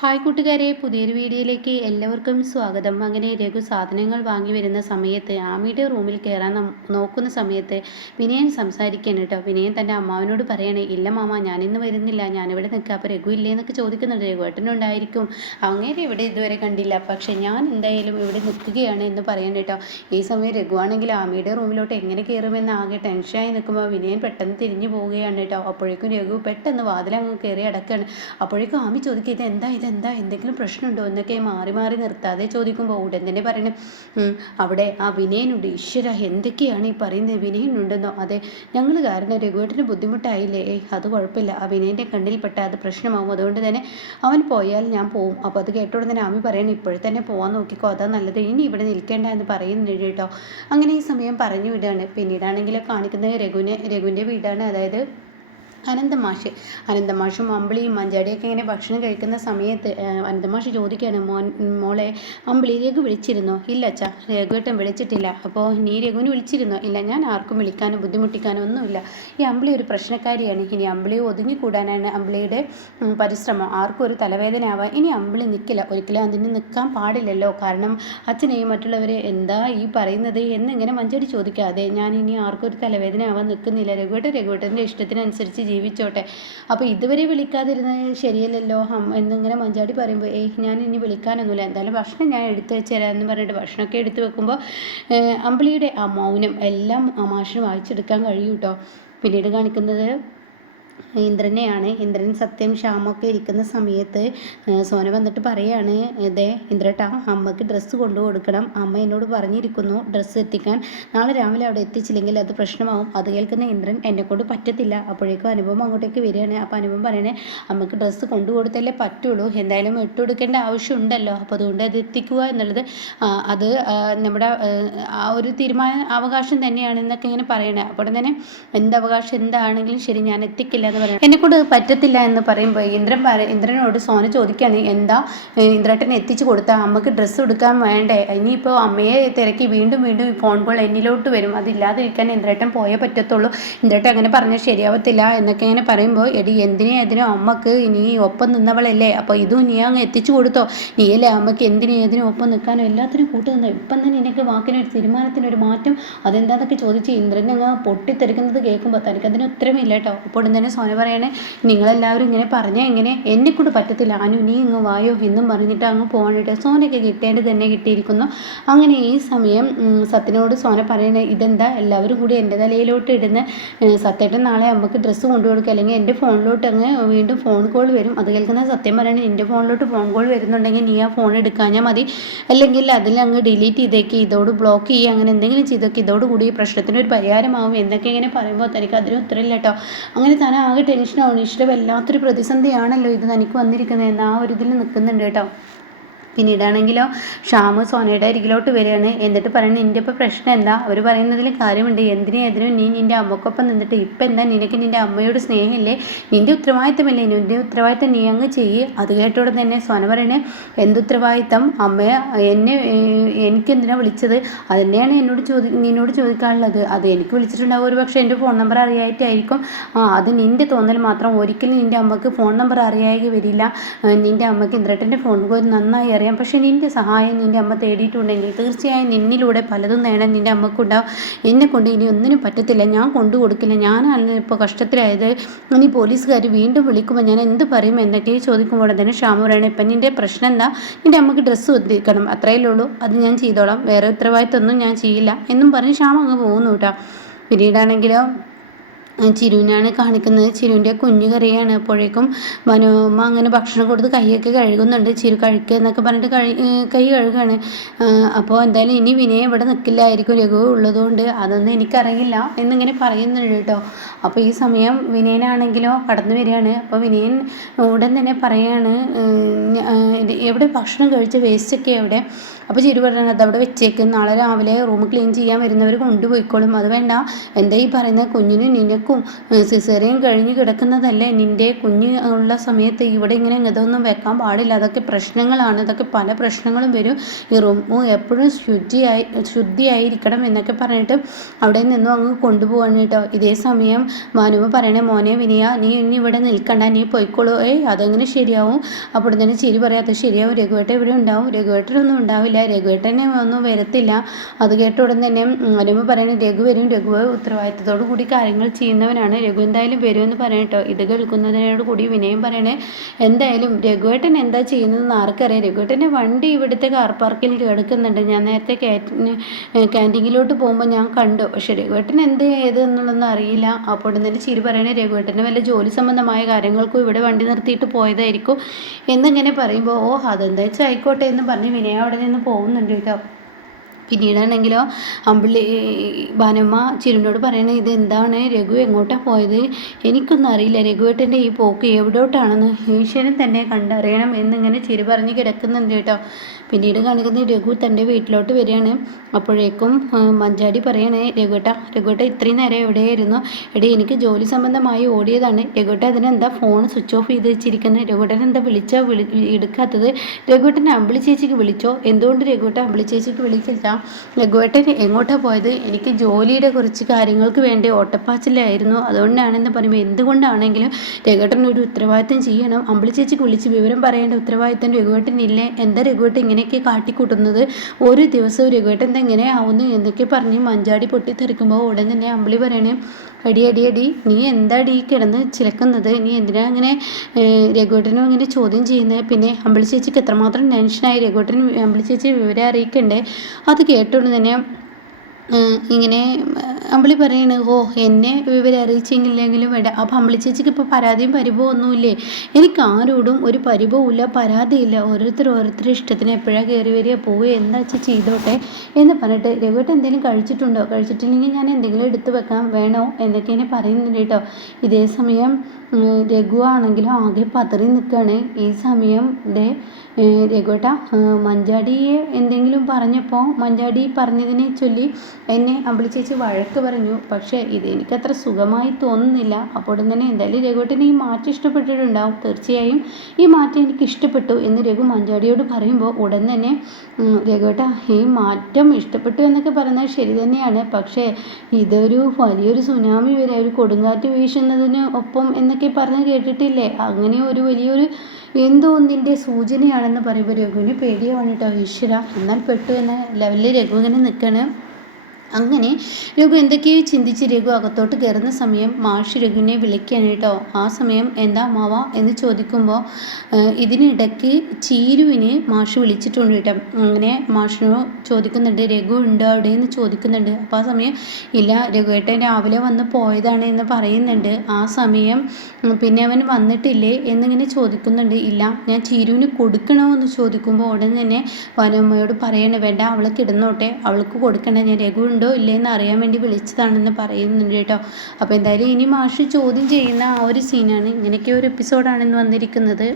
Hi കൂട്ടുകാരെ പുതിയൊരു വീഡിയോയിലേക്ക് എല്ലാവർക്കും സ്വാഗതം. അങ്ങനെ രഘു സാധനങ്ങൾ വാങ്ങി വരുന്ന സമയത്ത് ആമിയുടെ റൂമിൽ കയറാൻ നോക്കുന്ന സമയത്ത് വിനയൻ സംസാരിക്കാൻ കേട്ടോ. വിനയൻ തന്റെ അമ്മാവനോട് പറയണേ ഇല്ല മാമ ഞാനിന്ന് വരുന്നില്ല. ഞാനിവിടെ നിൽക്കുക അപ്പോൾ രഘു ഇല്ലേ എന്നൊക്കെ ചോദിക്കുന്നുണ്ട്. രഘു ഏട്ടനുണ്ടായിരിക്കും അങ്ങനെ ഇവിടെ ഇതുവരെ കണ്ടില്ല. പക്ഷേ ഞാൻ എന്തായാലും ഇവിടെ നിൽക്കുകയാണ് എന്ന് പറയണം കേട്ടോ. ഈ സമയം രഘുവാണെങ്കിൽ ആമിയുടെ റൂമിലോട്ട് എങ്ങനെ കയറുമെന്ന് ആകെ ടെൻഷനായി നിൽക്കുമ്പോൾ വിനയൻ പെട്ടെന്ന് തിരിഞ്ഞു പോവുകയാണ് കേട്ടോ. അപ്പോഴേക്കും രഘു പെട്ടെന്ന് വാതിലങ്ങ് കയറി അടക്കാണ്. അപ്പോഴേക്കും ആമി ചോദിക്കുക ഇത് എന്താ ഇതെന്താ എന്തെങ്കിലും പ്രശ്നമുണ്ടോ എന്നൊക്കെ മാറി മാറി നിർത്താതെ ചോദിക്കുമ്പോൾ ഉടൻ തന്നെ പറയണം അവിടെ ആ വിനയനുണ്ട് ഈശ്വര എന്തൊക്കെയാണ് ഈ പറയുന്നത്? വിനയനുണ്ടെന്നോ? അതെ ഞങ്ങൾ കാരണം രഘുവേട്ടന് ബുദ്ധിമുട്ടായില്ലേ? ഏയ് അത് കുഴപ്പമില്ല. ആ വിനയന്റെ കണ്ണിൽപ്പെട്ട അത് പ്രശ്നമാവും. അതുകൊണ്ട് തന്നെ അവൻ പോയാൽ ഞാൻ പോവും. അപ്പോൾ അത് കേട്ടോടെ തന്നെ ആമി പറയണം ഇപ്പോഴും തന്നെ പോകാൻ നോക്കിക്കോ അതാ നല്ലത്. ഇനി ഇവിടെ നിൽക്കേണ്ട എന്ന് പറയുന്നുണ്ട് കേട്ടോ. അങ്ങനെ ഈ സമയം പറഞ്ഞു വിടുകയാണ് പിന്നീടാണെങ്കിൽ കാണിക്കുന്നത് രഘുവിനെ രഘുവിന്റെ വീടാണ്. അതായത് അനന്തമാഷ്. അനന്തമാഷും അമ്പിളിയും മഞ്ചാടിയൊക്കെ ഇങ്ങനെ ഭക്ഷണം കഴിക്കുന്ന സമയത്ത് അനന്തമാഷ് ചോദിക്കുകയാണ് മോൻ മോളെ അമ്പിളി രഘു വിളിച്ചിരുന്നോ? ഇല്ല അച്ഛാ രഘുവേട്ടൻ വിളിച്ചിട്ടില്ല. അപ്പോൾ നീ രഘുവിന് വിളിച്ചിരുന്നോ? ഇല്ല ഞാൻ ആർക്കും വിളിക്കാനോ ബുദ്ധിമുട്ടിക്കാനോ ഒന്നുമില്ല. ഈ അമ്പിളി ഒരു പ്രശ്നക്കാരിയാണ്. ഇനി അമ്പിളി ഒതുങ്ങിക്കൂടാനാണ് അമ്പിളിയുടെ പരിശ്രമം. ആർക്കും ഒരു തലവേദന ആവാൻ ഇനി അമ്പിളി നിൽക്കില്ല ഒരിക്കലും അതിന് നിൽക്കാൻ പാടില്ലല്ലോ. കാരണം അച്ഛനെയും മറ്റുള്ളവരെ എന്താ ഈ പറയുന്നത്? എന്നിങ്ങനെ മഞ്ചടി ചോദിക്കാതെ ഞാൻ ഇനി ആർക്കും ഒരു തലവേദന ആവാൻ നിൽക്കുന്നില്ല രഘുവേട്ടൻ രഘുവേട്ടന്റെ ഇഷ്ടത്തിനനുസരിച്ച് ജീവിച്ചോട്ടെ. അപ്പോൾ ഇതുവരെ വിളിക്കാതിരുന്നത് ശരിയല്ലല്ലോ? എന്നിങ്ങനെ മഞ്ചാടി പറയുമ്പോൾ ഏയ് ഞാൻ ഇനി വിളിക്കാനൊന്നുമില്ല. എന്തായാലും ഭക്ഷണം ഞാൻ എടുത്തു വെച്ച് എന്ന് പറഞ്ഞിട്ട് ഭക്ഷണമൊക്കെ എടുത്തു വെക്കുമ്പോൾ അമ്പിളിയുടെ ആ മൗനം എല്ലാം ആ മാഷിന് വായിച്ചെടുക്കാൻ കഴിയും കേട്ടോ പിന്നീട് കാണിക്കുന്നത് ഇന്ദ്രനെയാണ്. ഇന്ദ്രൻ സത്യം ക്ഷാമൊക്കെ ഇരിക്കുന്ന സമയത്ത് സോന വന്നിട്ട് പറയാണ് ഇതേ ഇന്ദ്രട്ടാ അമ്മയ്ക്ക് ഡ്രസ്സ് കൊണ്ടു കൊടുക്കണം. അമ്മ എന്നോട് പറഞ്ഞിരിക്കുന്നു ഡ്രസ്സ് എത്തിക്കാൻ. നാളെ രാവിലെ അവിടെ എത്തിച്ചില്ലെങ്കിൽ അത് പ്രശ്നമാവും. അത് കേൾക്കുന്ന ഇന്ദ്രൻ എന്നെ കൊണ്ട് പറ്റത്തില്ല. അപ്പോഴേക്കും അനുഭവം അങ്ങോട്ടേക്ക് വരികയാണ്. അപ്പോൾ അനുഭവം പറയണേ അമ്മയ്ക്ക് ഡ്രസ്സ് കൊണ്ടു കൊടുത്തല്ലേ പറ്റുള്ളൂ. എന്തായാലും ഇട്ട് കൊടുക്കേണ്ട ആവശ്യമുണ്ടല്ലോ. അപ്പോൾ അതുകൊണ്ട് അത് എത്തിക്കുക എന്നുള്ളത് അത് നമ്മുടെ ആ ഒരു തീരുമാന അവകാശം തന്നെയാണ് എന്നൊക്കെ ഇങ്ങനെ പറയണേ. അപ്പോൾ തന്നെ എന്ത് അവകാശം? എന്താണെങ്കിലും ശരി ഞാൻ എത്തിക്കില്ല. എന്ന് പറയാം. എന്നെ കൊണ്ട് പറ്റത്തില്ല എന്ന് പറയുമ്പോൾ ഇന്ദ്രൻ ഇന്ദ്രനോട് സോന ചോദിക്കുകയാണ് എന്താ? ഇന്ദ്രട്ടനെ എത്തിച്ചു കൊടുത്താൽ അമ്മയ്ക്ക് ഡ്രസ്സ് എടുക്കാൻ വേണ്ടേ? ഇനിയിപ്പോൾ അമ്മയെ തിരക്കി വീണ്ടും വീണ്ടും ഫോൺ കോൾ എന്നിലോട്ട് വരും. അതില്ലാതിരിക്കാൻ ഇന്ദ്രേട്ടൻ പോയേ പറ്റത്തുള്ളൂ. ഇന്ദ്രേട്ടൻ അങ്ങനെ പറഞ്ഞാൽ ശരിയാവത്തില്ല എന്നൊക്കെ ഇങ്ങനെ പറയുമ്പോൾ എടി എന്തിനേ അതിനോ അമ്മയ്ക്ക് ഇനി ഒപ്പം നിന്നവളല്ലേ? അപ്പോൾ ഇതും നീ അങ്ങ് എത്തിച്ചു കൊടുത്തോ? നീയല്ലേ അമ്മയ്ക്ക് എന്തിനേ ഏതിനും ഒപ്പം നിൽക്കാനോ എല്ലാത്തിനും കൂട്ടു നിന്നോ? ഇപ്പം തന്നെ നിനക്ക് വാക്കിനൊരു തീരുമാനത്തിനൊരു മാറ്റം? അതെന്താന്നൊക്കെ ചോദിച്ച് ഇന്ദ്രൻ അങ്ങ് പൊട്ടിത്തെറിക്കുന്നത് കേൾക്കുമ്പോൾ തനിക്കതിന് ഉത്തരമില്ല കേട്ടോ. അപ്പോൾ തന്നെ സോന പറയണേ നിങ്ങളെല്ലാവരും ഇങ്ങനെ പറഞ്ഞാൽ എങ്ങനെ? എന്നെ കൊണ്ട് പറ്റത്തില്ല. അനു നീ ഇങ്ങ് വായോ എന്നും പറഞ്ഞിട്ട് അങ്ങ് പോകണിട്ട് സോനയ്ക്ക് കിട്ടേണ്ടത് തന്നെ കിട്ടിയിരിക്കുന്നു. അങ്ങനെ ഈ സമയം സത്യനോട് സോന പറയണേ ഇതെന്താ? എല്ലാവരും കൂടി എന്റെ തലയിലോട്ട് ഇടുന്ന. സത്യേട്ടൻ നാളെ അമ്മയ്ക്ക് ഡ്രസ്സ് കൊണ്ടുകൊടുക്കുക അല്ലെങ്കിൽ എന്റെ ഫോണിലോട്ട് അങ്ങ് വീണ്ടും ഫോൺ കോൾ വരും. അത് കേൾക്കുന്ന സത്യം പറയണേ എന്റെ ഫോണിലോട്ട് ഫോൺ കോൾ വരുന്നുണ്ടെങ്കിൽ നീ ആ ഫോൺ എടുക്കാഞ്ഞാൽ മതി. അല്ലെങ്കിൽ അതിൽ അങ്ങ് ഡിലീറ്റ് ചെയ്തേക്ക്. ഇതോട് ബ്ലോക്ക് ചെയ്യുക അങ്ങനെ എന്തെങ്കിലും ചെയ്തൊക്കെ. ഇതോടുകൂടി ഈ പ്രശ്നത്തിന് ഒരു പരിഹാരമാവും. എന്നൊക്കെ ഇങ്ങനെ പറയുമ്പോൾ തനിക്ക് അതിന് ഉത്തരമില്ല കേട്ടോ അങ്ങനെ താൻ ആകെ ടെൻഷനാണ് ഇഷ്ടം വല്ലാത്തൊരു പ്രതിസന്ധിയാണല്ലോ ഇത് തനിക്ക് വന്നിരിക്കുന്നത് എന്ന് ആ ഒരു ഇതിൽ നിൽക്കുന്നുണ്ട് കേട്ടോ. പിന്നീടാണെങ്കിലോ ഷാമ് സോനയുടെ അരികിലോട്ട് വരികയാണ്. എന്നിട്ട് പറയുന്നത് നിന്റെ ഇപ്പോൾ പ്രശ്നം എന്താ? അവർ പറയുന്നതിൽ കാര്യമുണ്ട്. എന്തിനും എതിനും നീ നിന്റെ അമ്മക്കൊപ്പം നിന്നിട്ട് ഇപ്പം എന്താ? നിനക്ക് നിന്റെ അമ്മയോട് സ്നേഹമില്ലേ? നിന്റെ ഉത്തരവാദിത്തമില്ലേ? നിന്റെ ഉത്തരവാദിത്തം നീ അങ്ങ് ചെയ്യ്. അത് കേട്ടോടെ തന്നെ സോന പറയണേ എന്ത് ഉത്തരവാദിത്തം അമ്മയെ എന്നെ എനിക്കെന്തിനാണ് എനിക്കെന്തിനാ വിളിച്ചത്? അത് തന്നെയാണ് എന്നോട് ചോദി നിന്നോട് ചോദിക്കാനുള്ളത്. അത് എനിക്ക് വിളിച്ചിട്ടുണ്ടാവും. ഒരു പക്ഷേ എന്റെ ഫോൺ നമ്പർ അറിയായിട്ടായിരിക്കും. ആ അത് നിന്റെ തോന്നൽ മാത്രം. ഒരിക്കലും നിന്റെ അമ്മയ്ക്ക് ഫോൺ നമ്പർ അറിയായി വരില്ല. നിന്റെ അമ്മയ്ക്ക് ഇന്ദ്രട്ടന്റെ ഫോൺ നന്നായി അറിയാം. പക്ഷേ നിന്റെ സഹായം നിന്റെ അമ്മ തേടിയിട്ടുണ്ടെങ്കിൽ തീർച്ചയായും നിന്നിലൂടെ പലതും നേടാൻ നിന്റെ അമ്മക്കുണ്ടാവും എന്നെ കൊണ്ട് ഇനി ഒന്നിനും പറ്റത്തില്ല. ഞാൻ കൊണ്ടു കൊടുക്കില്ല. ഞാനാണ് ഇപ്പോൾ കഷ്ടത്തിലായത്. ഇനി പോലീസുകാർ വീണ്ടും വിളിക്കുമ്പോൾ ഞാൻ എന്ത് പറയും എന്നൊക്കെ ചോദിക്കുമ്പോൾ തന്നെ ഷ്യാമ പറയണം ഇപ്പം നിന്റെ പ്രശ്നം എന്താ? നിന്റെ അമ്മയ്ക്ക് ഡ്രസ്സ് ഒത്തിരിക്കണം അത്രയല്ലേ ഉള്ളൂ. അത് ഞാൻ ചെയ്തോളാം. വേറെ ഉത്തരവാദിത്തമൊന്നും ഞാൻ ചെയ്യില്ല. എന്നും പറഞ്ഞ് ഷാമു അങ്ങ് പോകുന്നു കേട്ടോ. പിന്നീടാണെങ്കിലോ ചിരുവിനാണ് കാണിക്കുന്നത്. ചിരുവിന്റെ കുഞ്ഞു കറിയാണ്. അപ്പോഴേക്കും മനോമ അങ്ങനെ ഭക്ഷണം കൊടുത്ത് കൈയൊക്കെ കഴുകുന്നുണ്ട്. ചിരു കഴിക്കുക എന്നൊക്കെ പറഞ്ഞിട്ട് കഴി കൈ കഴുകുകയാണ് അപ്പോൾ എന്തായാലും ഇനി വിനയ ഇവിടെ നിൽക്കില്ലായിരിക്കും രഘു ഉള്ളതുകൊണ്ട് അതൊന്നും എനിക്കറിയില്ല എന്നിങ്ങനെ പറയുന്നുണ്ട് കേട്ടോ. അപ്പോൾ ഈ സമയം വിനയനാണെങ്കിലോ കടന്നു വരികയാണ്. അപ്പോൾ വിനയൻ ഉടൻ തന്നെ പറയാണ് എവിടെ ഭക്ഷണം കഴിച്ച വേസ്റ്റൊക്കെ എവിടെ? അപ്പോൾ ചിരു പറയുന്നത് അതവിടെ വെച്ചേക്ക്. നാളെ രാവിലെ റൂം ക്ലീൻ ചെയ്യാൻ വരുന്നവർ കൊണ്ടുപോയിക്കോളും. അത് വേണ്ട. എന്താ ഈ പറയുന്നത്? കുഞ്ഞിനും നിനക്കും അപ്പോഴേക്കും സിസേറിയൻ കഴിഞ്ഞ് കിടക്കുന്നതല്ലേ? നിന്റെ കുഞ്ഞ് ഉള്ള സമയത്ത് ഇവിടെ ഇങ്ങനെ ഇതൊന്നും വെക്കാൻ പാടില്ല. അതൊക്കെ പ്രശ്നങ്ങളാണ്. ഇതൊക്കെ പല പ്രശ്നങ്ങളും വരും. ഈ റൂം എപ്പോഴും ശുചിയായി ശുദ്ധിയായിരിക്കണം എന്നൊക്കെ പറഞ്ഞിട്ട് അവിടെ നിന്നും അങ്ങ് കൊണ്ടുപോകാൻ കേട്ടോ. ഇതേ സമയം മനുവ പറയണേ മോനെ വിനിയ നീ ഇനി ഇവിടെ നിൽക്കണ്ട. നീ പോയിക്കോളൂ. ഏയ് അതെങ്ങനെ ശരിയാവും. അപ്പോൾ തന്നെ ചിരി പറയാത്ത ശരിയാവും. രഘുവേട്ടൻ ഇവിടെ ഉണ്ടാവും. രഘുവേട്ടനൊന്നും ഉണ്ടാവില്ല. രഘുവേട്ടനെ ഒന്നും വരത്തില്ല. അത് കേട്ട ഉടൻ തന്നെ മനുവ പറയണേ രഘു വരും. രഘു ഉത്തരവാദിത്തത്തോടു കൂടി കാര്യങ്ങൾ ചെയ്യുന്നവനാണ് രഘു. എന്തായാലും വരുമെന്ന് പറയട്ടോ ഇത് കേൾക്കുന്നതിനോട് കൂടി വിനയം പറയണേ. എന്തായാലും രഘുവേട്ടൻ എന്താ ചെയ്യുന്നതെന്ന് ആർക്കറിയാം. രഘുവേട്ടന്റെ വണ്ടി ഇവിടുത്തെ കാർ പാർക്കിൽ കിടക്കുന്നുണ്ട്. ഞാൻ നേരത്തെ ക്യാന്റീനിലോട്ട് പോകുമ്പോൾ ഞാൻ കണ്ടു. പക്ഷേ രഘുവേട്ടൻ എന്ത് ചെയ്ത് എന്നുള്ളതൊന്നും അറിയില്ല. അപ്പോൾ തന്നെ ചിരി പറയണേ രഘുവേട്ടന്റെ വല്ല ജോലി സംബന്ധമായ കാര്യങ്ങൾക്കും ഇവിടെ വണ്ടി നിർത്തിയിട്ട് പോയതായിരിക്കും എന്നിങ്ങനെ പറയുമ്പോൾ ഓ അതെന്താ വെച്ചാൽ ആയിക്കോട്ടെ എന്ന് പറഞ്ഞ് വിനയ അവിടെ നിന്ന് പോകുന്നുണ്ട് കേട്ടോ. പിന്നീടാണെങ്കിലോ അമ്പിളി ഭാനുമ്മ ചിരുനോട് പറയണേ ഇത് എന്താണ് രഘു എങ്ങോട്ടാണ് പോയത്? എനിക്കൊന്നും അറിയില്ല. രഘുവേട്ടന്റെ ഈ പോക്ക് എവിടോട്ടാണെന്ന്. ഈശ്വരൻ തന്നെ കണ്ടറിയണം എന്നിങ്ങനെ ചിരി പറഞ്ഞ് കിടക്കുന്നുണ്ട് കേട്ടോ. പിന്നീട് കാണിക്കുന്ന രഘു തന്റെ വീട്ടിലോട്ട് വരികയാണ്. അപ്പോഴേക്കും മഞ്ചാടി പറയണേ രഘുട്ട രഘുട്ട ഇത്രയും നേരം എവിടെയായിരുന്നു? എടി എനിക്ക് ജോലി സംബന്ധമായി ഓടിയതാണ്. രഘുട്ട അതിനെന്താ ഫോൺ സ്വിച്ച് ഓഫ് ചെയ്ത് വെച്ചിരിക്കുന്നത് രഘുട്ടൻ എന്താ വിളിച്ചോ വിളി എടുക്കാത്തത്? രഘുട്ടൻ അമ്പിളി ചേച്ചിക്ക് വിളിച്ചോ? എന്തുകൊണ്ട് രഘുട്ട അമ്പിളി ചേച്ചിക്ക് വിളിച്ചില്ല? രഘുവേട്ടൻ എങ്ങോട്ടാണ് പോയത്? എനിക്ക് ജോലിയുടെ കുറച്ച് കാര്യങ്ങൾക്ക് വേണ്ടി ഓട്ടപ്പാച്ചിലായിരുന്നു. അതുകൊണ്ടാണെന്ന് പറയുമ്പോൾ എന്തുകൊണ്ടാണെങ്കിലും രഘുവേട്ടൻ ഒരു ഉത്തരവാദിത്തം ചെയ്യണം. അമ്പിളി ചേച്ചിക്ക് വിളിച്ച് വിവരം പറയേണ്ട ഉത്തരവാദിത്തം രഘുവേട്ടൻ ഇല്ലേ? എന്താ രഘുവേട്ടൻ ഇങ്ങനെയൊക്കെ കാട്ടിക്കൂട്ടുന്നത്? ഒരു ദിവസവും രഘുവേട്ടൻ എങ്ങനെ ആവുന്നു എന്നൊക്കെ പറഞ്ഞ് മഞ്ചാടി പൊട്ടിത്തെറിക്കുമ്പോൾ ഉടൻ തന്നെ അമ്പിളി പറയണേ അടി അടി അടി. നീ എന്താടി കിടന്ന് ചിലക്കുന്നത്? നീ എന്തിനാ അങ്ങനെ രഘുവേട്ടനും ഇങ്ങനെ ചോദ്യം ചെയ്യുന്നത് പിന്നെ അമ്പിളി ചേച്ചിക്ക് എത്രമാത്രം ടെൻഷനായി രഘുവേട്ടൻ അമ്പിളി ചേച്ചി വിവരം അറിയിക്കണ്ടേ? അത് കേട്ടോണ്ട് തന്നെ ഇങ്ങനെ അമ്പിളി പറയണ് ഓ എന്നെ വിവരം അറിയിച്ചെങ്കിലെങ്കിലും വേണ്ട. അപ്പം അമ്പിളി ചേച്ചിക്ക് ഇപ്പോൾ പരാതിയും പരിഭവം ഒന്നുമില്ലേ? എനിക്ക് ആരോടും ഒരു പരിഭവമില്ല പരാതിയില്ല. ഓരോരുത്തർ ഓരോരുത്തർ ഇഷ്ടത്തിന് എപ്പോഴാണ് കയറി വരിക പോവുക എന്താ വെച്ചാൽ ചെയ്തോട്ടെ? എന്ന് പറഞ്ഞിട്ട് രഘുവേട്ടൻ എന്തെങ്കിലും കഴിച്ചിട്ടുണ്ടോ? കഴിച്ചിട്ടില്ലെങ്കിൽ ഞാൻ എന്തെങ്കിലും എടുത്ത് വെക്കാൻ വേണോ? എന്നൊക്കെ എന്നെ പറയുന്നുണ്ട് കേട്ടോ. ഇതേ സമയം രഘു ആണെങ്കിലും ആകെ പതറി നിൽക്കുകയാണ്. ഈ സമയം ദേ രഘുവേട്ട മഞ്ചാടിയെ എന്തെങ്കിലും പറഞ്ഞപ്പോൾ മഞ്ചാടി പറഞ്ഞതിനെ ചൊല്ലി എന്നെ അമ്പിളി ചേച്ചി വഴക്ക് പറഞ്ഞു. പക്ഷേ ഇത് എനിക്കത്ര സുഖമായി തോന്നുന്നില്ല. അപ്പോൾ തന്നെ എന്തായാലും രഘുവേട്ടന് ഈ മാറ്റം ഇഷ്ടപ്പെട്ടിട്ടുണ്ടാവും. തീർച്ചയായും ഈ മാറ്റം എനിക്ക് ഇഷ്ടപ്പെട്ടു എന്ന് രഘു മഞ്ചാടിയോട് പറയുമ്പോൾ ഉടൻ തന്നെ രഘുവേട്ട ഈ മാറ്റം ഇഷ്ടപ്പെട്ടു എന്നൊക്കെ പറയുന്നത് ശരി തന്നെയാണ്. പക്ഷേ ഇതൊരു വലിയൊരു സുനാമി വരെ ഒരു കൊടുങ്കാറ്റ് വീശുന്നതിന് ഒപ്പം എന്നൊക്കെ പറഞ്ഞ് കേട്ടിട്ടില്ലേ? അങ്ങനെ ഒരു വലിയൊരു എന്തോ ഒന്നിന്റെ സൂചനയാണെന്ന് പറയുമ്പോൾ രഘുവിന് പേടിയാണ് കേട്ടോ ഈശ്വര. എന്നാൽ പെട്ടു എന്ന ലെവലിൽ രഘു ഇങ്ങനെ നിൽക്കണേ അങ്ങനെ രഘു എന്തൊക്കെയോ ചിന്തിച്ച് രഘു അകത്തോട്ട് കയറുന്ന സമയം മാഷ് രഘുവിനെ വിളിക്കാണ് കേട്ടോ. ആ സമയം എന്താ മാവ എന്ന് ചോദിക്കുമ്പോൾ ഇതിനിടയ്ക്ക് ചീരുവിനെ മാഷ് വിളിച്ചിട്ടുണ്ട് കേട്ടോ. അങ്ങനെ മാഷിനോ ചോദിക്കുന്നുണ്ട് രഘു ഉണ്ടോ അവിടെ എന്ന് ചോദിക്കുന്നുണ്ട്. അപ്പോൾ ആ സമയം ഇല്ല രഘുവേട്ടൻ രാവിലെ വന്ന് പോയതാണ് എന്ന് പറയുന്നുണ്ട്. ആ സമയം പിന്നെ അവൻ വന്നിട്ടില്ലേ എന്നിങ്ങനെ ചോദിക്കുന്നുണ്ട്. ഇല്ല ഞാൻ ചീരുവിന് കൊടുക്കണോ എന്ന് ചോദിക്കുമ്പോൾ ഉടൻ തന്നെ വനമ്മയോട് പറയണേ വേണ്ട അവൾ കിടന്നോട്ടെ അവൾക്ക് കൊടുക്കണ്ട ഞാൻ രഘു ഉണ്ടോ ഇല്ലേന്ന് അറിയാൻ വേണ്ടി വിളിച്ചതാണെന്ന് പറയുന്നുണ്ട് കേട്ടോ. അപ്പോൾ എന്തായാലും ഇനി മാഷ് ചോദ്യം ചെയ്യുന്ന ആ ഒരു സീനാണ് ഇങ്ങനെയൊക്കെ ഒരു എപ്പിസോഡാണ് ഇന്ന് വന്നിരിക്കുന്നത്.